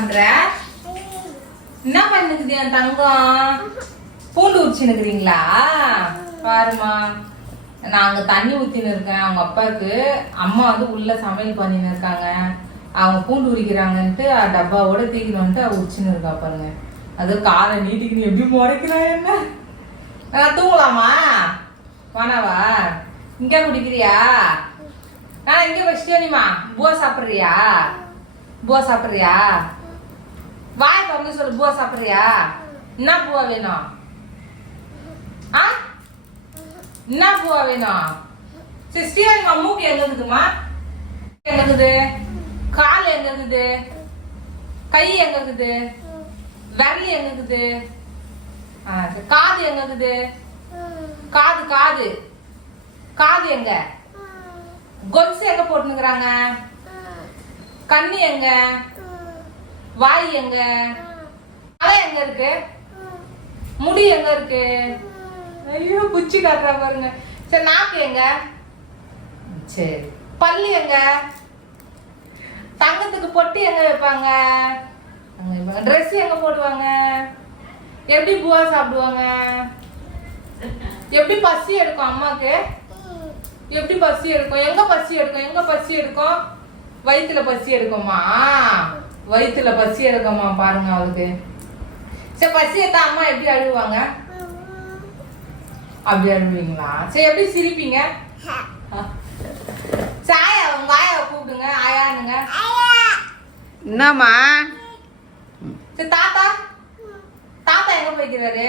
பண்ற? என்ன பண்ணுக்குது என் தங்கம்? பூண்டு உரிச்சுனுக்குறீங்களா? பாருமா நான் அங்க தண்ணி ஊத்தின்னு இருக்கேன். அவங்க அப்பாவுக்கு அம்மா வந்து உள்ள சமையல் பண்ணின்னு இருக்காங்க. அவங்க பூண்டு உரிக்கிறாங்கன்ட்டு டப்பாவோட தீக்கின்னு வந்துட்டு அவ உரிச்சுன்னு இருக்கா பாருங்க. அது காலை நீட்டிக்கின்னு எப்படி முறைக்கிறா என்ன? நான் தூங்கலாமா? வானாவா? இங்க குடிக்கிறியா? நான் இங்க வச்சுட்டேனிமா பூவா சாப்பிட்றியா? பூவா சாப்பிட்றியா? வாய் திறந்து சொல்லு பூவா சாப்பிடுறியா? என்ன பூவா வேணும்? ஆ? என்ன பூவா வேணும்? சரி ஸ்ரீரங்க மூக்கு எங்க இருக்குதுமா எங்க இருக்குது? கால் எங்க இருக்குது? கை எங்க இருக்குது? விரல் எங்க இருக்குது? காது எங்க இருக்குது? காது காது. காது எங்க? கொலுசு எங்க போட்டுனுக்குறாங்க கண்ணு எங்க? வாய் எங்க? தலை எங்க இருக்கு? முடி எங்க இருக்கு? ஐயோ குச்சி காட்டுறா பாருங்க. சரி நாக்கு எங்க? சரி. பல்லு எங்க? தங்கத்துக்கு பொட்டு எங்க வைப்பாங்க? ட்ரெஸ் எங்க போடுவாங்க? எப்படி பூவா சாப்பிடுவாங்க? எப்படி பசி எடுக்கும் அம்மாக்கு? எப்படி பசி எடுக்கும்? எங்க பசி எடுக்கும்? எங்க பசி எடுக்கும்? வயித்துல பசி எடுக்குமா? வயித்துல பசி எடுக்குமா பாருங்க அவளுக்கு சரி பசி எடுத்தா அம்மா எப்படி அழுவாங்க? அப்படி அழுவீங்களா? சரி எப்படி சிரிப்பீங்க? சாயா உங்க ஆயாவை கூப்பிடுங்க. ஆயானுங்க என்னம்மா? சரி தாத்தா? தாத்தா எங்க போய்க்கிறாரு?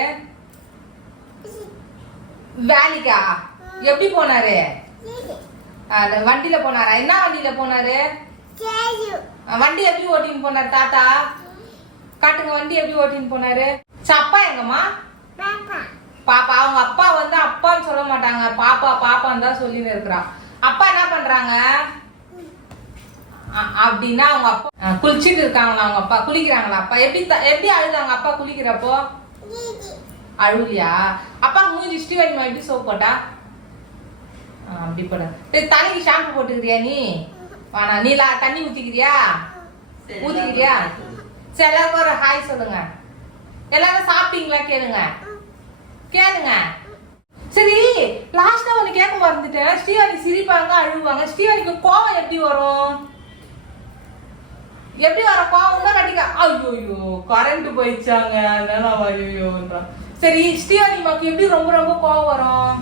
வேலைக்கா? எப்படி போனாரு? அந்த வண்டியில போனாரா? என்ன வண்டியில போனாரு? வண்டி எப்படி ஓட்டின்னு போனாரு தாத்தா? காட்டுங்க வண்டி எப்படி ஓட்டின்னு போனாரு? அப்பா எங்கம்மா? பாப்பா அவங்க அப்பா வந்து அப்பான்னு சொல்ல மாட்டாங்க. பாப்பா பாப்பான்னு தான் சொல்லின்னு இருக்கிறான். அப்பா என்ன பண்றாங்க? அப்படின்னா அவங்க அப்பா குளிச்சிட்டு இருக்காங்களா அவங்க அப்பா? குளிக்கிறாங்களா அப்பா? எப்படி எப்படி அழுதாங்க அப்பா குளிக்கிறப்போ? அழுலியா அப்பா மூஞ்சி ஸ்ரீவரிமா எப்படி சோப் போட்டா? அப்படி போட தலைக்கு ஷாம்பு போட்டுக்கிறியா நீ? வாணா நீ லா தண்ணி ஊத்திக்கிறியா? ஊத்திக்கிறியா? சரி எல்லாருக்கும் ஒரு ஹாய் சொல்லுங்க. எல்லாரும் சாப்பிட்டீங்களா? கேளுங்க. கேளுங்க. சரி லாஸ்டா ஒன்று கேட்க மறந்துட்டேன். ஸ்ரீவாணி சிரிப்பாங்க அழுவாங்க ஸ்ரீவாணிக்கு கோவம் எப்படி வரும்? எப்படி வர கோவம்னா கட்டிக்க. ஐயோ கரண்ட் போயிடுச்சாங்க. அதனால அவ ஐயோ சரி ஸ்ரீவாணி மாக்கு எப்படி ரொம்ப ரொம்ப கோவம் வரும்?